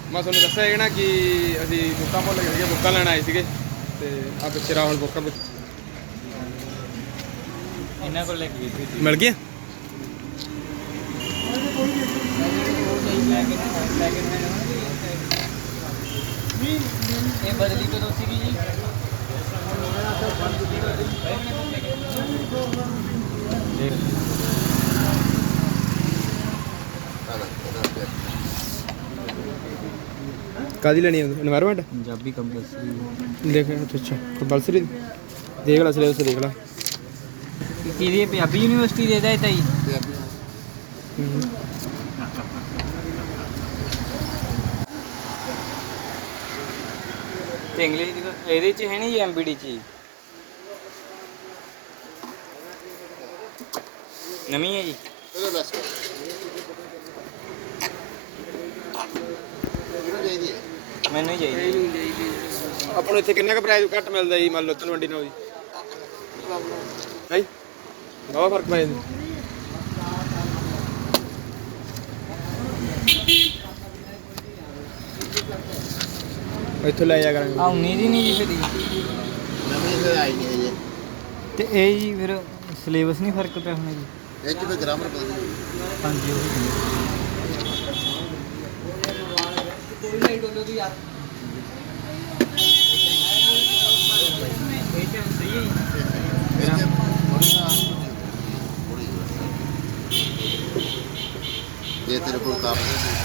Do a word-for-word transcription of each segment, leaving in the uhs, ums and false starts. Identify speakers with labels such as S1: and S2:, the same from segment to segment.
S1: ਮੈਂ ਤੁਹਾਨੂੰ ਦੱਸਿਆ ਹੈ ਨਾ ਕਿ ਅਸੀਂ ਬੁੱਕਾਂ ਮੁੱਲ ਗਏ ਸੀਗੇ, ਬੁੱਕਾਂ ਲੈਣ ਆਏ ਸੀਗੇ ਤੇ ਆ ਪਿੱਛੇ ਰਾਹੁਲ ਬੁੱਕਾਂ
S2: ਇਹਨਾਂ ਕੋਲ ਲੈ ਕੇ ਗਏ
S1: ਮਿਲ ਗਈਆਂ।
S2: ਇਹ ਬਦਲੀ ਕਦੋਂ ਸੀਗੀ ਜੀ?
S1: ਕਾਹਦੀ ਲੈਣੀ ਹੈ এনवायरमेंट
S2: ਪੰਜਾਬੀ ਕੰਪਲਸਰੀ
S1: ਦੇਖ ਅੱਛਾ ਕੰਪਲਸਰੀ ਦੇਖ ਲੈ ਸਿਲੇਬਸ ਦੇਖ ਲੈ
S2: ਕਿਹਦੀ ਪੰਜਾਬੀ ਯੂਨੀਵਰਸਿਟੀ ਦੇਦਾ ਇਹ ਤਾਂ ਜੀ। ਤੇ ਇੰਗਲਿਸ਼ ਦੀ ਇਹਦੇ ਚ ਹੈ ਨਹੀਂ ਜੀ ਐਮਬੀਡੀ ਚ ਹੀ ਨਵੀਂ ਹੈ ਜੀ। ਮੈਨੂੰ ਹੀ ਚਾਹੀਦੀ।
S1: ਆਪਾਂ ਨੂੰ ਇੱਥੇ ਕਿੰਨਾ ਕੁ ਪ੍ਰਾਈਸ ਘੱਟ ਮਿਲਦਾ ਜੀ ਮੰਨ ਲਓ ਤਲਵੰਡੀ ਨਾਲ ਜੀ ਹੈ ਬਹੁਤ ਫਰਕ ਪੈ ਜਾਂਦਾ। ਇੱਥੋਂ ਲੈ ਜਾ ਕਰਾਂਗੇ।
S2: ਆ ਉਨੀ ਦੀ ਨਹੀਂ ਜੀ ਫਿਰ
S3: ਨਵੀਂ ਫਿਰ ਆਈ ਨਹੀਂ ਜੀ।
S2: ਤੇ ਇਹ ਜੀ ਫਿਰ ਸਿਲੇਬਸ ਨਹੀਂ ਫਰਕ ਪਿਆ ਹੋਣਾ ਜੀ?
S3: ਇਹ ਚ ਵੀ ਗ੍ਰਾਮਰ ਬਦਲ ਗਈ।
S2: ਹਾਂਜੀ ਉਹ ਵੀ ਕੋਈ ਨਹੀਂ ਡੋਲੋ ਦੀ ਯਾਰ ਇਹ ਤਾਂ ਸਹੀ ਹੈ ਜੀ।
S3: ਇਹ ਚ ਥੋੜੀ ਨਾ ਥੋੜੀ ਜੇ ਤੇਰੇ ਕੋਲ ਕੰਮ ਨਹੀਂ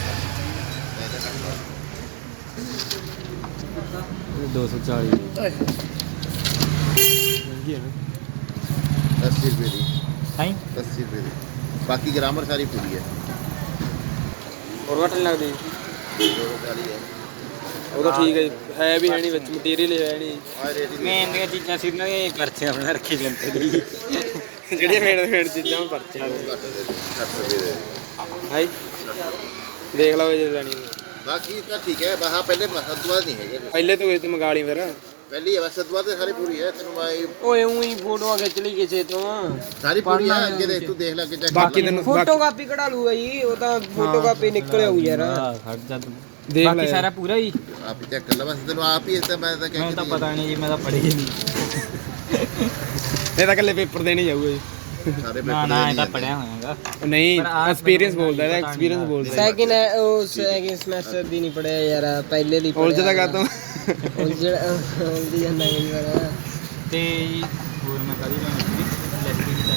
S2: ਦੋ ਸੌ ਚਾਲੀ
S1: ਮਹਿੰਗੀ ਹੈ ਨਾ
S3: अस्सी रुपये दी
S2: ਹਾਂ
S3: अस्सी रुपये दी बाकी ग्रामर सारी पूरी है
S1: ਹੋਰ ਘੱਟ ਨਹੀਂ ਲੱਗਦੀ
S3: दो सौ चालीस है
S1: ਉਹ ਤਾਂ ਠੀਕ ਹੈ ਜੀ। ਹੈ ਵੀ ਹੈ ਨਹੀਂ ਵਿੱਚ ਮਟੀਰੀਅਲ ਹੈ ਨਹੀਂ
S3: और रेट ही
S2: ਮੈਂ ਇੰਨੀਆਂ ਚੀਜ਼ਾਂ ਸੀ ਨਾ ਇਹ ਪਰਚੀਆਂ ਬਣਾ ਰੱਖੀ ਜਾਂਦੇ ਨੇ
S1: ਜਿਹੜੀਆਂ ਮੇਨ ਮੇਨ ਚੀਜ਼ਾਂ ਮੈਂ ਪਰਚੇ
S3: घट दे सठ रुपये दे
S1: ਹਾਈ ਦੇਖ ਲਓ ਜੇ ਲੈਣੀ ਹੈ।
S3: बाकी तो ठीक है वहाँ पहले सतवा नहीं है
S1: ਪਹਿਲੇ ਤੋਂ ਇਹ ਤੇ ਮੰਗਾ ਲਈ ਫਿਰ
S3: पहली है बस सतवा तो सारी पूरी है तेन भाई
S2: ਓਏ ਉਹੀ ਫੋਟੋਆਂ ਖਿੱਚ ਲਈ ਕਿਸੇ ਤੋਂ
S3: सारी पूरी है आगे देख तू देख लगे चेक
S1: ਬਾਕੀ ਤੈਨੂੰ
S4: ਫੋਟੋ ਕਾਪੀ ਕਢਾ ਲੂਗਾ ਜੀ ਉਹ ਤਾਂ ਫੋਟੋ ਕਾਪੀ ਨਿਕਲ ਆਊ ਯਾਰ।
S2: ਹਾਂ ਖੜ ਜਾ ਤੂੰ
S1: ਦੇਖ ਲੈ
S2: ਬਾਕੀ ਸਾਰਾ ਪੂਰਾ ਹੀ
S3: आप ही चेक कर लो बस तेन आप ही इतना मैं तो क्या
S2: ਮੈਨੂੰ ਤਾਂ ਪਤਾ ਨਹੀਂ ਜੀ ਮੈਂ ਤਾਂ ਪੜ੍ਹੀ ਨਹੀਂ
S1: ਇਹ ਤਾਂ ਇਕੱਲੇ ਪੇਪਰ ਦੇਣੇ ਜਾਊਗਾ ਜੀ।
S3: सारे
S2: ਨਾ
S3: पेपर
S2: ਨਾ
S3: दे
S2: ਇਹ ਤਾਂ
S3: दिए
S2: ਪੜਿਆ ਹੋਇਆਗਾ
S1: ਉਹ ਨਹੀਂ
S2: ਪਰ ਆਹ
S1: ਐਕਸਪੀਰੀਅੰਸ
S2: ਮੈਨੂੰ
S1: ਬੋਲਦਾ ਇਹਦਾ
S2: ਪਤਾ
S1: ਐਕਸਪੀਰੀਅੰਸ
S2: ਨਹੀਂ
S1: ਬੋਲਦਾ
S4: ਸੈਕਿੰਡ ਉਹ ਸੈਕਿੰਡ ਸਮੈਸਟਰ ਦੀ ਨਹੀਂ ਪੜਿਆ ਯਾਰ ਪਹਿਲੇ ਦੀ
S1: ਉਲਝਦਾ ਕਾ ਤੂੰ
S4: ਉਲਝ ਉਲਝ ਜਾਂਦਾ ਕਈ ਵਾਰ।
S2: ਤੇ ਜੀ ਹੋਰ ਮੈਂ ਕਦੀ ਲੈਣੀ ਸੀ ਇਲੈਕਟ੍ਰਿਕ ਦੀ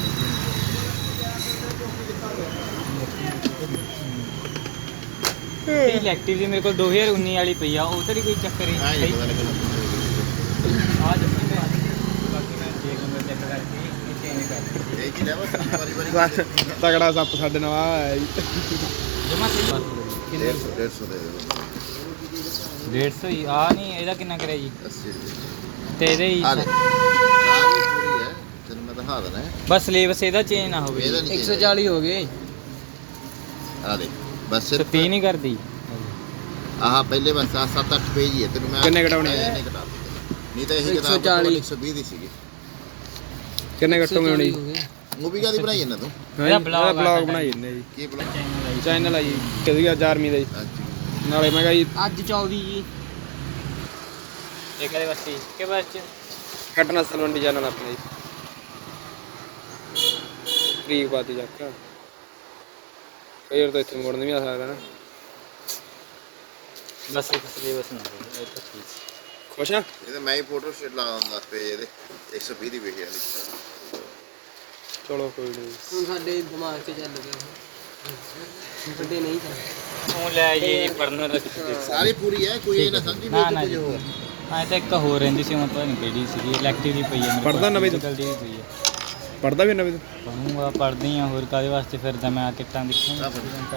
S2: ਚੱਲੀ ਇਹ ਇਲੈਕਟ੍ਰਿਕ ਦੀ ਮੇਰੇ ਕੋਲ ਦੋ ਹਜ਼ਾਰ ਉੱਨੀ ਵਾਲੀ ਪਈ ਆ ਉਹ ਤਾਂ ਕੋਈ ਚੱਕਰ ਹੀ
S3: हाँ ये
S2: ਨਹੀਂ
S3: पता लगा
S2: ਆ ਜੱਫੀ ਤੇ ਬਾਕੀ ਮੈਂ ਚੈੱਕ ਨੰਬਰ ਚੈੱਕ ਕਰਕੇ ਇਹ ਚੇਂਜ ਕਰ ਦਿੱਤੀ
S3: एक ही लेवल बारी बारी
S1: ਤਗੜਾ ਸੱਪ ਸਾਡੇ ਨਾਲ ਆਇਆ ਜੀ।
S2: ਜਮਾ ਸਹੀ ਕਿੰਨੇ
S3: डेढ़ सौ डेढ़ सौ दे दो
S2: ਡੇਢ ਸੌ ਹੀ ਆ ਨਹੀਂ ਇਹਦਾ ਕਿੰਨਾ ਕਰਿਆ ਜੀ
S3: अस्सी रुपये
S2: ਤੇ ਇਹਦੇ ਹੀ
S3: आ ले सारी पूरी है तेन मैं दिखा देना है
S2: ਬਸ ਸਿਲੇਬਸ ਇਹਦਾ ਚੇਂਜ ਨਾ ਹੋਵੇ
S3: ਇਹਦਾ ਨਹੀਂ
S4: ਇੱਕ ਸੌ ਚਾਲੀ ਹੋ ਗਏ।
S3: आ ले बस
S2: ਤੇ
S3: सिर्फ
S2: ਪੀ ਨਹੀਂ करਦੀ
S3: आह पहले बस आ सात आठ पेज ही है तेन मैं
S1: किन्ने घटाने हैं?
S3: नहीं घटा नहीं तो यही
S4: एक सौ
S3: किताब
S4: चालीस।
S3: एक सौ बीस दी सीगी
S1: ਕਿੰਨੇ ਘੱਟੋਗੇ ਹੋਣੀ
S3: मूवी का दी बनाई है ना तू
S1: ਇਹਦਾ
S2: blog ਆ
S1: ਬਲੌਗ
S2: ਸਾਡਾ।
S1: ਬਣਾਈ ਜਾਂਦੇ ਜੀ
S3: की बना
S1: ਚੈਨਲ ਆ ਜੀ ਕਿਹਦੀ ਗਿਆ ਆਰਮੀ ਦਾ ਜੀ
S3: अच्छा
S1: ਨਾਲੇ ਮੈਂ ਕਿਹਾ ਜੀ
S4: ਅੱਜ ਚੌਵੀ ਜੀ
S2: ਇਹ ਕਦੇ ਬਸ ਕਿ ਬਸ
S1: ਫਿਟਨੈਸ ਤਲਵੰਡੀ ਚੈਨਲ ਆਪਣਾ ਜੀ ਫਰੀਕ ਬਾਤੀ ਜਾਕਾ ਫੇਰ ਤਾਂ ਇੱਥੇ ਮੁੜਨ ਵੀ ਆ ਸਕਦਾ ਨਾ।
S2: ਬਸ ਇੱਕ ਸਿਲੇਬਸ ਨਾ ਹੋਵੇ ਇਹ ਤਾਂ ਠੀਕ
S1: ਖੁਸ਼ ਆ
S3: ये तो मैं ही फोटो स्टेट ला दूंगा पे ये एक सौ बीस दी पेज है लिखा
S1: ਚਲੋ ਕੋਈ ਨਹੀਂ।
S4: ਹੁਣ ਸਾਡੇ ਦਿਮਾਗ 'ਚ ਚੱਲ ਗਿਆ ਵੱਡੇ ਨਹੀਂ ਤਾਂ
S2: ਉਹ ਲੈ ਜੀ ਪੜਨਾ ਤਾਂ ਕਿਤੇ
S3: सारी पूरी है कोई ये ना समझी
S2: ਨਾ
S3: भी
S2: ਨਾ
S3: तो
S2: ਜੀ
S3: कुछ हो
S2: ਆ ਤਾਂ ਇੱਕ ਹੋਰ ਰਹਿੰਦੀ ਸੀ ਮੈਂ ਪਤਾ ਨਹੀਂ ਕਿਹੜੀ ਸੀਗੀ ਇਲੈਕਟਿਵ ਦੀ ਪਈ ਹੈ
S1: ਪੜ੍ਹਦਾ ਨਾ ਬਈ ਤੂੰ?
S2: ਜਲਦੀ ਪਈ ਹੈ
S1: ਪੜਦਾ ਵੀ ਨਵੇਂ
S2: ਪੜੂੰਗਾ ਪੜਦੀ ਆ ਹੋਰ ਕਾਦੇ ਵਾਸਤੇ ਫਿਰਦਾ ਮੈਂ ਆ ਕਿੱਟਾਂ ਦੇਖਾਂ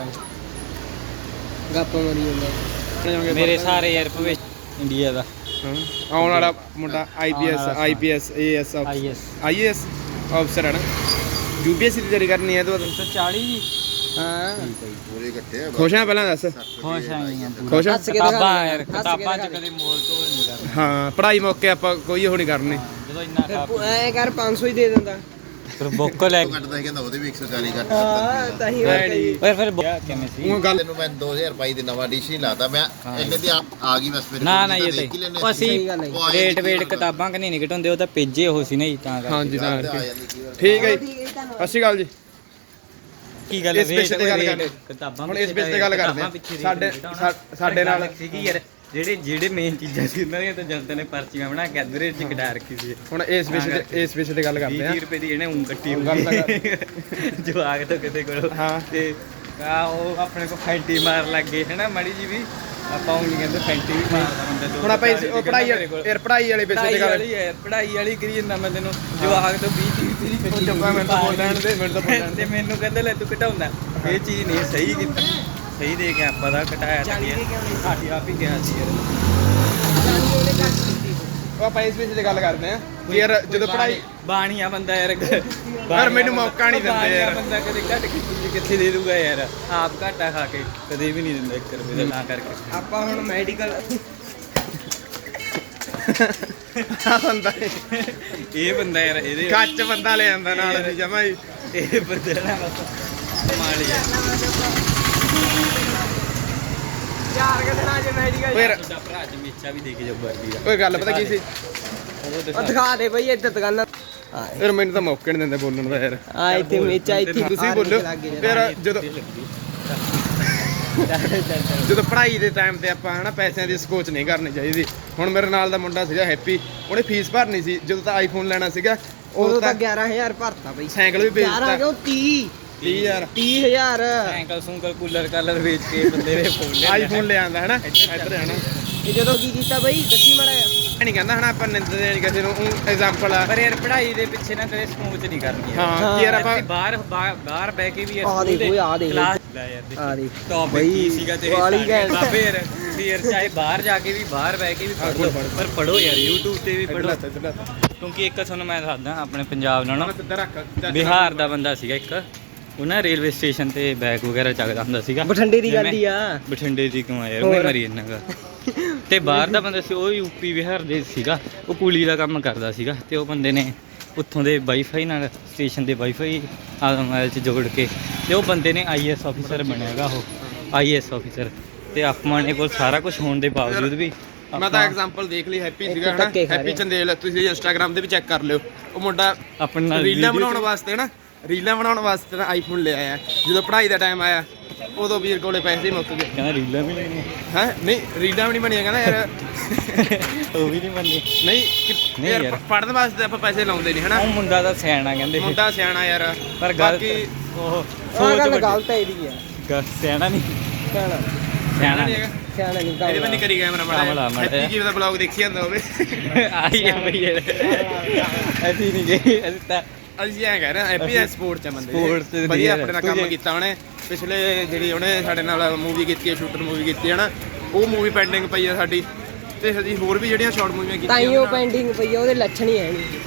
S4: ਗੱਪ ਮਾਰੀ ਜਾਂਦਾ।
S2: ਮੇਰੇ ਸਾਰੇ ਯਾਰ ਭਵਿੱਖ ਇੰਡੀਆ ਦਾ
S1: ਆਉਣ ਵਾਲਾ ਮੁੰਡਾ IPS IPS AS
S2: IS
S1: IAS ਅਫਸਰ ਹੈ ਨਾ ਯੂਪੀਐਸਸੀ ਦੀ ਤਿਆਰੀ ਕਰਨੀ ਹੈ ਤੂੰ
S2: ਇੱਕ ਸੌ ਚਾਲੀ ਜੀ
S4: ਹਾਂ
S2: ਠੀਕ ਹੈ ਜੀ
S3: पूरे इकट्ठे हैं
S1: ਖੁਸ਼ ਆ ਪਹਿਲਾਂ ਦੱਸ
S2: ਖੁਸ਼ ਆਂ ਜੀ
S1: ਖੁਸ਼ ਆ
S4: ਹੱਸ ਕੇ ਦਿਖਾ
S2: ਕਿਤਾਬਾਂ ਯਾਰ
S4: ਹੱਸ ਕੇ
S2: ਕਿਤਾਬਾਂ ਚ
S4: ਦਿਖਾ।
S2: ਕਦੇ ਮੋਲ ਤੋਂ ਨਹੀਂ ਕਰਨਾ
S1: ਹਾਂ ਪੜ੍ਹਾਈ ਮੌਕੇ ਆਪਾਂ ਕੋਈ ਉਹ ਨਹੀਂ ਕਰਨੀ
S2: ਜਦੋਂ ਇੰਨਾ ਖਾ
S4: ਫਿਰ ਐ ਕਰ ਪੰਜ ਸੌ ਹੀ ਦੇ ਦਿੰਦਾ।
S2: ਫਿਰ ਬੁੱਕ ਲੈ
S3: ਉਹ ਕੱਟਦਾ ਸੀ ਕਹਿੰਦਾ ਉਹਦੇ ਵੀ ਇੱਕ ਸੌ ਚਾਲੀ ਕੱਟ
S4: ਹਾਂ ਤਾਂ ਹੀ ਹੋਰ ਕਈ
S2: ਓਏ ਫਿਰ ਕਿਵੇਂ ਸੀ
S1: ਉਹ ਗੱਲ
S3: ਤੈਨੂੰ ਮੈਂ ਦੋ ਹਜ਼ਾਰ ਬਾਈ ਦੇ ਨਵਾਂ ਐਡੀਸ਼ਨ ਹੀ ਲਾਤਾ ਮੈਂ ਇੰਨੇ ਦੀ ਆ ਆ ਗਈ ਬਸ ਮੇਰੇ
S2: ਨਾ
S3: ਕੋਲ
S2: ਨਾ
S3: ਨਹੀਂ
S2: ਇਹ
S3: ਤਾਂ ਦੇਖ ਹੀ ਲੈਂਦੇ
S2: ਤਾਂ
S3: ਸੀ।
S2: ਅਸੀਂ
S4: ਗੱਲ ਹੈ।
S3: ਉਹ ਆ ਜਾਂਦੀ
S2: ਰੇਟ
S3: ਕਈ
S2: ਵੇਟ
S3: ਵਾਰ
S2: ਕਿਤਾਬਾਂ ਕਿ ਨਹੀਂ ਘਟਾਉਂਦੇ ਉਹ ਤਾਂ ਭੇਜੇ ਉਹ ਸੀ ਨਹੀਂ ਤਾਂ ਕਰਕੇ
S1: ਹਾਂਜੀ ਤਾਂ
S3: ਆ
S1: ਕਰਕੇ
S3: ਜਾਂਦੀ ਕਈ ਵਾਰ।
S1: ਠੀਕ ਹੈ ਜੀ
S4: ਠੀਕ ਹੈ ਜੀ, ਧੰਨਵਾਦ।
S1: ਸਤਿ ਸ਼੍ਰੀ ਅਕਾਲ ਜੀ
S2: ਕੀ ਗੱਲ
S1: ਇਸ ਵਿਸ਼ੇ ਤੇ ਗੱਲ
S2: rate,
S1: ਕਰਦੇ।
S2: ਕਿਤਾਬਾਂ
S1: ਹੁਣ ਇਸ
S2: ਪਿੱਛੇ
S1: ਵਿਸ਼ੇ ਤੇ ਗੱਲ ਕਰਦੇ
S2: ਕਿਤਾਬਾਂ
S1: ਆ।
S2: ਪਿੱਛੇ rate
S1: ਸਾਡੇ-
S2: ਘਟਾਉਣਾ।
S1: ਸਾ- ਸਾਡੇ
S2: ਗੱਲ
S1: ਨਾਲ-
S2: ਸੀਗੀ ਯਾਰ ਜਿਹੜੇ ਜਿਹੜੇ ਮੇਨ ਚੀਜ਼ਾਂ ਸੀ ਉਹਨਾਂ ਦੀਆਂ ਤਾਂ ਜਨਤਾ ਨੇ ਪਰਚੀਆਂ ਬਣਾ ਕੇ ਅਦਰੇ ਚ ਕਢਾ ਰੱਖੀ ਸੀ
S1: ਹੁਣ ਇਸ ਵਿਸ਼ੇ ਤੇ ਇਸ ਵਿਸ਼ੇ ਤੇ ਗੱਲ ਕਰਦੇ ਆ
S2: ਵੀਹ ਰੁਪਏ ਦੀ ਇਹਨੇ ਉਂ ਕੱਟੀ
S1: ਉਹ ਗੱਲ ਤਾਂ
S2: ਹੋਈ ਜਵਾਗ ਤੋਂ ਕਿਤੇ ਕੋਲ
S1: ਹਾਂ।
S2: ਤੇ ਆ ਉਹ ਆਪਣੇ ਕੋ ਫੈਂਟੀ ਮਾਰ ਲੱਗ ਗਏ ਹੈਨਾ ਮਾੜੀ ਜੀ ਵੀ ਆਪਾਂ ਉਹ ਨਹੀਂ ਕਹਿੰਦੇ ਫੈਂਟੀ ਵੀ ਮਾਰਦਾ ਹੁੰਦਾ ਦੋ
S1: ਹੁਣ ਆਪਾਂ ਇਸ ਉਹ ਪੜਾਈ ਯਾਰ ਪੜਾਈ ਵਾਲੇ ਵਿਸ਼ੇ ਤੇ
S2: ਪੜਾਈ
S1: ਗੱਲ
S2: ਵਾਲੀ ਹੈ ਪੜਾਈ ਵਾਲੀ ਕਰੀ ਜਾਂਦਾ ਮੈਂ ਤੈਨੂੰ ਜਵਾਗ ਤੋਂ ਵੀਹ ਤੀਹ ਰੁਪਏ ਦੀ
S1: ਚੁੱਪਾ ਮੈਨੂੰ ਤਾਂ ਬੋਲਣ ਦੇ ਮੈਨੂੰ ਤਾਂ ਬੋਲਣ
S2: ਤੇ ਮੈਨੂੰ ਕਹਿੰਦੇ ਲੈ ਤੂੰ ਘਟਾਉਂਦਾ ਇਹ ਚੀਜ਼ ਨਹੀਂ ਸਹੀ ਕੀਤਾ ਸਹੀ ਦੇ ਕੇ ਆਪਾਂ ਦਾ ਘਟਾਇਆ ਤਾਂ
S4: ਜਾਣੀ ਕਿ ਕਿਉਂ ਨਹੀਂ?
S2: ਸਾਡੀ ਆਪ ਹੀ ਗਿਆ ਸੀ ਯਾਰ
S4: ਜਾਨੀ ਉਹਨੇ ਘੱਟ ਕੀਤੀ
S1: ਉਹ ਆਪਾਂ ਇਸ ਵਿਸ਼ੇ ਤੇ ਗੱਲ ਕਰਦੇ ਆ ਯਾਰ ਜਦੋਂ ਪੜਾਈ
S2: ਬਾਣੀਆ ਬੰਦਾ ਯਾਰ
S1: ਯਾਰ ਮੈਨੂੰ ਮੌਕਾ ਨਹੀਂ ਦਿੰਦੇ
S2: ਬਾਣੀਆ
S1: ਯਾਰ।
S2: ਬੰਦਾ ਕਦੇ ਘੱਟ ਕੀਤੀ ਕਿੱਥੇ ਦੇ ਦੂਗਾ ਯਾਰ ਆਪ ਘਾਟਾ ਖਾ ਕੇ ਕਦੇ ਵੀ ਨਹੀਂ ਦਿੰਦਾ ਇੱਕ ਰੁਪਏ ਦਾ ਨਾ ਕਰਕੇ
S4: ਆਪਾਂ ਹੁਣ ਮੈਡੀਕਲ
S1: ਆ ਬੰਦਾ
S2: ਇਹ ਬੰਦਾ ਯਾਰ ਇਹਦੇ
S1: ਕੱਚ ਬੰਦਾ ਲੈ ਜਾਂਦਾ ਨਾਲ ਦੀ ਜਮਾ ਹੀ
S2: ਇਹ ਬੰਦਾ ਨਾ ਬਸ ਮਾਲੀ
S4: ਚਾਰ ਕੁ ਦਿਨਾਂ ਚ ਮੈਡੀਕਲ
S1: ਫਿਰ
S2: ਤੁਹਾਡਾ ਭਰਾ ਜਮੀਚਾ ਵੀ ਦੇ ਕੇ ਜਾਊ ਵਰਦੀ ਦਾ
S1: ਓਏ ਗੱਲ ਪਤਾ ਕੀ ਸੀ
S2: ਉਹ
S4: ਉਹ
S2: ਦਿਖਾ
S4: ਦਿਖਾ ਦੇ ਬਈ ਇੱਧਰ ਦੁਕਾਨਾਂ ਆ
S1: ਯਾਰ ਮੈਨੂੰ ਤਾਂ ਮੌਕੇ ਨਹੀਂ ਦਿੰਦੇ ਬੋਲਣ ਦਾ ਯਾਰ
S4: ਆ ਇੱਥੇ ਮੇਚਾ ਇੱਥੇ
S1: ਤੁਸੀਂ ਬੋਲੋ ਫਿਰ ਜਦੋਂ ਜਦੋਂ ਪੜ੍ਹਾਈ ਦੇ ਟਾਈਮ ਤੇ ਆਪਾਂ ਹਨਾ ਪੈਸਿਆਂ ਦੀ ਸਕੋਚ ਨਹੀਂ ਕਰਨੀ ਚਾਹੀਦੀ ਹੁਣ ਮੇਰੇ ਨਾਲ ਦਾ ਮੁੰਡਾ ਸੀਗਾ ਹੈਪੀ ਉਹਨੇ ਫੀਸ ਭਰਨੀ ਸੀ ਜਦੋਂ ਤਾਂ ਆਈਫੋਨ ਲੈਣਾ ਸੀਗਾ
S4: ਉਦੋਂ
S1: ਉਹ
S4: ਤਾਂ
S1: ਤਾਂ
S4: ਗਿਆਰਾਂ ਹਜ਼ਾਰ ਭਰਤਾ ਬਈ
S1: ਸਾਈਕਲ ਵੀ
S4: ਗਿਆਰਾਂ
S1: ਵੇਚਤਾ
S4: ਕਿਉਂ ਤੀਹ
S1: ਤੀਹ ਹਜ਼ਾਰ
S4: ਤੀਹ ਹਜ਼ਾਰ
S2: ਸਾਈਕਲ ਸੂੰਕਲ ਕੂਲਰ ਕਾਲਰ ਵੇਚ ਕੇ ਬੰਦੇ ਨੇ ਫੋਨ ਲਿਆ
S1: ਆਈਫੋਨ ਲੈ ਆਂਦਾ ਹਨਾ ਇੱਧਰ ਹਨਾ
S4: ਇਹ ਜਦੋਂ ਕੀ ਕੀਤਾ ਬਈ ਦੱਸੀ ਮੜਾ
S1: ਇਹ ਨਹੀਂ ਕਹਿੰਦਾ ਹਨਾ ਆਪਾਂ ਨਿੰਦਦੇ ਨਹੀਂ ਕਿਸੇ ਨੂੰ ਐਗਜ਼ਾਮਪਲ ਆ
S2: ਪਰ ਯਾਰ ਪੜ੍ਹਾਈ ਦੇ ਪਿੱਛੇ ਨਾ ਕਦੇ ਸਮੂਚ ਨਹੀਂ ਕਰਨੀ ਯਾਰ।
S1: ਹਾਂ ਕਿ ਯਾਰ ਆਪਾਂ
S2: ਅਸੀਂ ਬਾਹਰ ਬਾ- ਬਾਹਰ ਬਹਿ ਕੇ ਵੀ ਯਾਰ
S4: ਆਹ
S2: ਸਕੂਲ
S4: ਦੇਖ
S2: ਦੇ
S4: ਓਏ, ਆਹ ਦੇਖ।
S2: ਕਲਾਸ ਲੈ ਯਾਰ ਦੇਖ
S4: ਆ ਦੇਖ।
S2: ਟੌਪਿਕ
S4: ਬਈ,
S2: ਕੀ ਸੀਗਾ ਤੇਰੇ
S4: ਵਾਲੀ
S2: ਸਾਹਮਣੇ।
S4: ਘੈਂਟ।
S2: ਬਾਬੇ ਯਾਰ ਫਿਰ ਚਾਹੇ ਬਾਹਰ ਜਾ ਕੇ ਵੀ ਬਾਹਰ ਬਹਿ ਕੇ ਵੀ ਪੜ੍ਹ ਲਓ ਪਰ ਪੜ੍ਹੋ ਯਾਰ YouTube ਤੇ ਵੀ ਪੜ੍ਹੋ ਕਿਉਂਕਿ ਇੱਕ ਤੁਹਾਨੂੰ ਮੈਂ ਦੱਸਦਾ ਆਪਣੇ ਪੰਜਾਬ ਨਾਲ ਨਾ
S1: ਸਿੱਧਾ ਰੱਖ
S2: ਬਿਹਾਰ ਦਾ ਬੰਦਾ ਸੀਗਾ ਇੱਕ ਉਹ ਨਾ ਰੇਲਵੇ ਸਟੇਸ਼ਨ ਤੇ ਬੈਗ ਵਗੈਰਾ ਚੱਕਦਾ ਹੁੰਦਾ ਸੀਗਾ
S4: ਬਠਿੰਡੇ ਦੀ ਗੱਲ
S2: ਜਿਵੇਂ-
S4: ਹੀ ਆ
S2: ਬਠਿੰਡੇ ਦੀ ਕਿਉਂ ਆ ਯਾਰ ਉਹ
S4: ਹੋਰ।
S2: ਮਰੀ ਇਹਨਾਂ ਦਾ ਤੇ ਬਾਹਰ ਦਾ ਬੰਦਾ ਸੀ ਉਹ ਯੂਪੀ ਬਿਹਾਰ ਦੇ ਸੀਗਾ ਉਹ ਕੁਲੀ ਦਾ ਕੰਮ ਕਰਦਾ ਸੀਗਾ ਤੇ ਉਹ ਬੰਦੇ ਨੇ ਉੱਥੋਂ ਦੇ ਵਾਈਫਾਈ ਨਾਲ ਸਟੇਸ਼ਨ ਦੇ ਵਾਈਫਾਈ ਆ ਮੋਬਾਈਲ 'ਚ ਜੋੜ ਕੇ ਤੇ ਉਹ ਬੰਦੇ ਨੇ ਆਈਐਸ ਆਫੀਸਰ ਬਣਿਆਗਾ ਉਹ ਆਈਐਸ ਆਫੀਸਰ ਤੇ ਆਪਾਂ ਨੇ ਕੋਲ ਸਾਰਾ ਕੁਝ ਹੋਣ ਦੇ ਬਾਵਜੂਦ ਵੀ
S1: ਮੈਂ ਤਾਂ
S2: ਆਪਾਂ
S1: ਐਗਜ਼ਾਮਪਲ ਦੇਖ ਲਈ ਹੈਪੀ
S4: ਇੱਥੇ
S1: ਸੀਗਾ ਹਨਾ
S4: ਧੱਕੇ ਖਾ
S1: ਹੈਪੀ
S4: ਰਿਹਾ।
S1: ਚੰਦੇਲ ਤੁਸੀਂ ਇੰਸਟਾਗ੍ਰam ਤੇ ਵੀ ਚੈੱਕ ਕਰ ਲਿਓ ਉਹ ਮੁੰਡਾ
S2: ਆਪਣੇ ਨਾਲ
S1: ਰੀਲਾਂ
S2: video
S1: ਬਣਾਉਣ ਵਾਸਤੇ ਨਾ ਰੀਲਾਂ ਬਣਾਉਣ ਵਾਸਤੇ ਨਾ ਆਈਫੋਨ ਲੈ ਆਇਆ ਜਦੋਂ ਪੜ੍ਹਾਈ ਦਾ ਟਾਈਮ ਆਇਆ ਉਦੋਂ ਵੀਰ ਕੋਲੇ ਪੈਸੇ ਹੀ ਮੁੱਕ ਗਏ
S2: ਕਹਿੰਦਾ ਰੀਲਾਂ ਵੀ ਲੈਣੀਆਂ
S1: ਹੈ ਨਹੀਂ ਰੀਲਾਂ ਵੀ ਨਹੀਂ ਬਣੀਆਂ ਕਹਿੰਦਾ ਯਾਰ
S2: ਉਹ ਵੀ ਨਹੀਂ ਮੰਨੀ
S1: ਨਹੀਂ
S2: ਨਹੀਂ
S1: ਨਹੀਂ ਯਾਰ
S2: ਯਾਰ।
S1: ਪੜ੍ਹਨ ਵਾਸਤੇ ਆਪਾਂ ਪੈਸੇ ਲਾਉਂਦੇ ਨਹੀਂ ਹਨਾ
S2: ਉਹ ਮੁੰਡਾ ਤਾਂ ਸਿਆਣਾ ਕਹਿੰਦੇ
S1: ਮੁੰਡਾ ਸਿਆਣਾ ਯਾਰ
S2: ਪਰ ਗੱਲ
S1: ਬਾਕੀ
S2: ਉਹ
S4: ਆਹ
S2: ਸੋਚ
S4: ਗੱਲ
S2: ਵੱਡੀ।
S4: ਗਲਤ ਹੈ ਇਹਦੀ ਆ
S2: ਗੱਲ ਸਿਆਣਾ ਨਹੀਂ
S4: ਸਿਆਣਾ
S2: ਸਿਆਣਾ
S1: ਨਹੀਂ ਹੈਗਾ
S4: ਸਿਆਣਾ ਨਹੀਂ
S1: ਇਹਦੇ ਬੰਦੀ ਕਰੀ ਕੈਮਰਾ
S2: ਕਮਲਾ
S1: ਮਾੜਾ
S2: ਮਾੜਾ
S1: ਹੈਪੀ ਜੀ ਦਾ ਬਲੌਗ ਦੇਖੀ ਜਾਂਦਾ ਹੋਵੇ
S2: ਆਈ ਹੈ ਭਈ ਯਾਰ ਅਸੀਂ ਨਹੀਂ ਗਏ ਅਸੀਂ ਤਾਂ
S1: ਅਸੀਂ ਐਂ ਕਹਿ ਰਹੇ ਹਾਂ ਹੈਪੀ ਐ ਸਪੋਰਟ ਚ ਆ ਬੰਦੇ
S2: Sports ਚ
S1: ਵਧੀਆ
S2: ਵਧੀਆ
S1: ਆਪਣੇ ਨਾਲ
S2: ਤੂੰ
S1: ਕੰਮ
S2: ਜੇ-
S1: ਕੀਤਾ ਉਹਨੇ ਪਿਛਲੇ ਜਿਹੜੀ ਉਹਨੇ ਸਾਡੇ ਨਾਲ ਮੂਵੀ ਕੀਤੀ ਹੈ ਸ਼ੂਟਰ ਮੂਵੀ ਕੀਤੀ ਹੈ ਨਾ ਉਹ ਮੂਵੀ ਪੈਂਡਿੰਗ ਪਈ ਆ ਸਾਡੀ ਤੇ ਅਸੀਂ ਹੋਰ ਵੀ ਜਿਹੜੀਆਂ ਸ਼ਾਰਟ ਮੂਵੀਆਂ ਕੀਤੀਆਂ
S4: ਤਾਈਓ
S1: ਉਹਨਾਂ ਨਾਲ-
S4: ਪੈਂਡਿੰਗ ਪਈ ਆ ਉਹਦੇ ਲੱਛਣ ਹੀ ਹੈ ਨਹੀਂ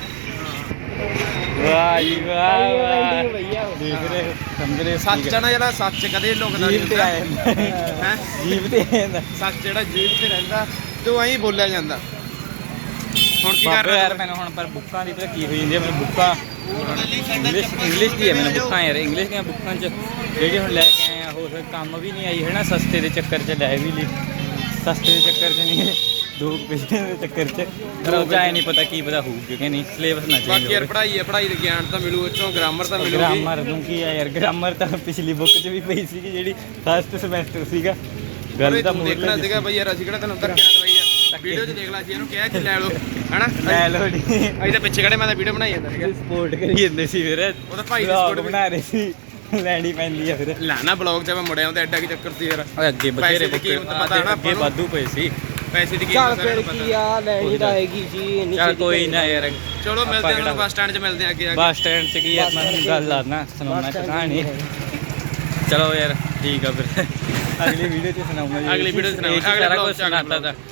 S2: ਵਾਹ ਜੀ ਵਾਹ
S4: ਤਾਈਓ
S2: ਵਾਹ
S4: ਪੈਂਡਿੰਗ ਪਈ ਆ ਉਹ।
S2: ਦੇਖ ਰਹੇ ਹੋ, ਸਮਝ ਰਹੇ ਹੋ,
S1: ਸੱਚ
S2: ਠੀਕ
S1: ਆ ਨਾ ਜਿਹੜਾ ਸੱਚ ਕਦੇ ਲੁਕਦਾ ਨਹੀਂ
S2: ਜੀਭ ਤੇ
S1: ਹੁੰਦਾ
S2: ਆ ਜਾਂਦਾ
S1: ਹੈ
S2: ਜੀਭ ਤੇ ਆ ਜਾਂਦਾ
S1: ਸੱਚ ਜਿਹੜਾ ਜੀਭ ਤੇ ਰਹਿੰਦਾ ਤੇ ਉਹ ਐਂ ਬੋਲਿਆ ਜਾਂਦਾ ਹੁਣ ਕੀ ਕਰ
S2: ਬਾਬਾ
S1: ਰਿਹਾ
S2: ਯਾਰ ਮੈਨੂੰ ਹੁਣ ਪਰ ਬੁੱਕਾਂ ਦੀ ਪਤਾ ਕੀ ਹੋਈ ਜਾਂਦੀ ਹੈ ਮੈਨੂੰ ਬੁੱਕਾਂ ਇੰਗਲਿਸ਼ ਇੰਗਲਿਸ਼ ਦੀ ਹੈ ਮੈਨੂੰ ਬੁੱਕਾਂ ਯਾਰ ਇੰਗਲਿਸ਼ ਦੀਆਂ ਬੁੱਕਾਂ 'ਚ ਜਿਹੜੀ ਹੁਣ ਲੈ ਕੇ ਆਏ ਆ ਹੋਰ ਕੰਮ ਵੀ ਨਹੀਂ ਆਈ ਹੈ ਨਾ ਸਸਤੇ ਦੇ ਚੱਕਰ 'ਚ ਲੈ ਵੀ ਲਈ ਸਸਤੇ ਦੇ ਚੱਕਰ 'ਚ ਨਹੀਂ ਦੋ ਪੈਸੇ ਦੇ ਚੱਕਰ 'ਚ ਪਰ ਉਹ ਐ ਨਹੀਂ ਪਤਾ ਕੀ ਪਤਾ ਹੋਊਗਾ ਕਿ ਨਹੀਂ ਸਿਲੇਬਸ ਨਾ
S1: ਬਾਕੀ
S2: ਚੇਂਜ
S1: ਯਾਰ
S2: ਹੋਵੇ
S1: ਪੜ੍ਹਾਈ ਹੈ ਪੜ੍ਹਾਈ ਦਾ ਗਿਆਨ ਤਾਂ ਮਿਲੂ ਇੱਥੋਂ ਗ੍ਰਾਮਰ ਤਾਂ ਮਿਲੂਗੀ
S2: ਗ੍ਰਾਮਰ ਨੂੰ ਕੀ ਆ ਯਾਰ ਗ੍ਰਾਮਰ ਤਾਂ ਪਿਛਲੀ ਬੁੱਕ 'ਚ ਵੀ ਪਈ ਸੀਗੀ ਜਿਹੜੀ ਫਸਟ ਸਮੈਸਟਰ ਸੀਗਾ ਗੱਲ ਤਾਂ
S1: ਤੂੰ
S2: ਮੋੜ
S1: ਦੇਖਣਾ ਸੀਗਾ ਬਈ ਯਾਰ ਅਸੀਂ ਕਿਹੜਾ ਤੈਨੂੰ ਧੱਕੇ ਨਾਲ ਦਵਾਈ ਆ ਵੀਡੀਓ 'ਚ ਦੇਖ ਲਾ ਸੀ ਇਹਨੂੰ ਕਿਹਾ ਕਿ ਲੈ ਲਓ ਹਨਾ
S2: ਲੈ ਲੋ ਜੀ
S1: ਅਸੀਂ ਤਾਂ ਪਿੱਛੇ ਖੜੇ ਮੈਂ ਤਾਂ ਵੀਡੀਓ ਬਣਾਈ ਜਾਂਦਾ ਸੀਗਾ
S2: ਸਪੋਰਟ ਕਰੀ ਜਾਂਦੇ ਸੀ ਫਿਰ
S1: ਉਹਦਾ ਭਾਈ ਦੀ
S2: Vlog
S1: support ਵੀ-
S2: ਬਣਾ ਰਹੇ ਸੀ ਲੈਣੀ ਪੈਂਦੀ ਆ ਫਿਰ
S1: ਲਾਣਾ ਬਲੌਗ 'ਚ ਮੈਂ ਮੁੜਿਆ ਹੁੰਦਾ ਐਡਾ ਕੀ ਚੱਕਰ ਸੀ ਯਾਰ
S2: ਓਏ ਅੱਗੇ
S1: ਪੈਸੇ
S2: ਬਥੇਰੇ
S1: ਦੀ ਕੀਮਤ ਪਤਾ ਨਾ ਆਪਾਂ
S2: ਅੱਗੇ
S1: ਨੂੰ।
S2: ਵਾਧੂ ਪਏ ਸੀ
S1: ਪੈਸੇ ਦੀ
S4: ਚੱਲ
S1: ਕੀਮਤ
S4: ਫਿਰ
S1: ਸਾਰਿਆਂ ਨੂੰ
S4: ਕੀ
S1: ਪਤਾ
S4: ਆ ਲੈਣੀ ਤਾਂ ਹੈਗੀ ਜੀ ਇੰਨੀ
S2: ਚੱਲ
S4: ਛੇਤੀ
S2: ਕੋਈ ਨਾ ਯਾਰ
S1: ਚਲੋ ਮਿਲਦੇ
S2: ਆਪਾਂ
S1: ਹਾਂ
S2: ਕਿਹੜਾ-
S1: ਤੁਹਾਨੂੰ ਬੱਸ ਸਟੈਂਡ 'ਚ ਮਿਲਦੇ ਹਾਂ ਅੱਗੇ ਆ ਕੇ
S2: ਬੱਸ ਸਟੈਂਡ 'ਚ ਕੀ ਆ ਮੈਂ ਤੁਹਾਨੂੰ ਗੱਲ ਲਾਣਾ ਸੁਣਾਉਣਾ
S4: ਬੱਸ ਸਟੈਂਡ
S2: ਕਹਾਣੀ ਚਲੋ ਯਾਰ ਠੀਕ ਆ ਫਿਰ ਅਗਲੀ ਵੀਡੀਓ 'ਚ ਸੁਣਾਉਂਗਾ ਜੀ
S1: ਅਗਲੀ video 'ਚ ਸੁਣਾਵਾਂਗੇ।
S2: ਇਹ 'ਚ
S1: ਅਗਲੇ
S2: ਸਾਰਾ
S1: vlog
S2: ਕੁਝ
S1: 'ਚ ਅਗਲੇ
S2: ਸੁਣਾਤਾ ਤਾ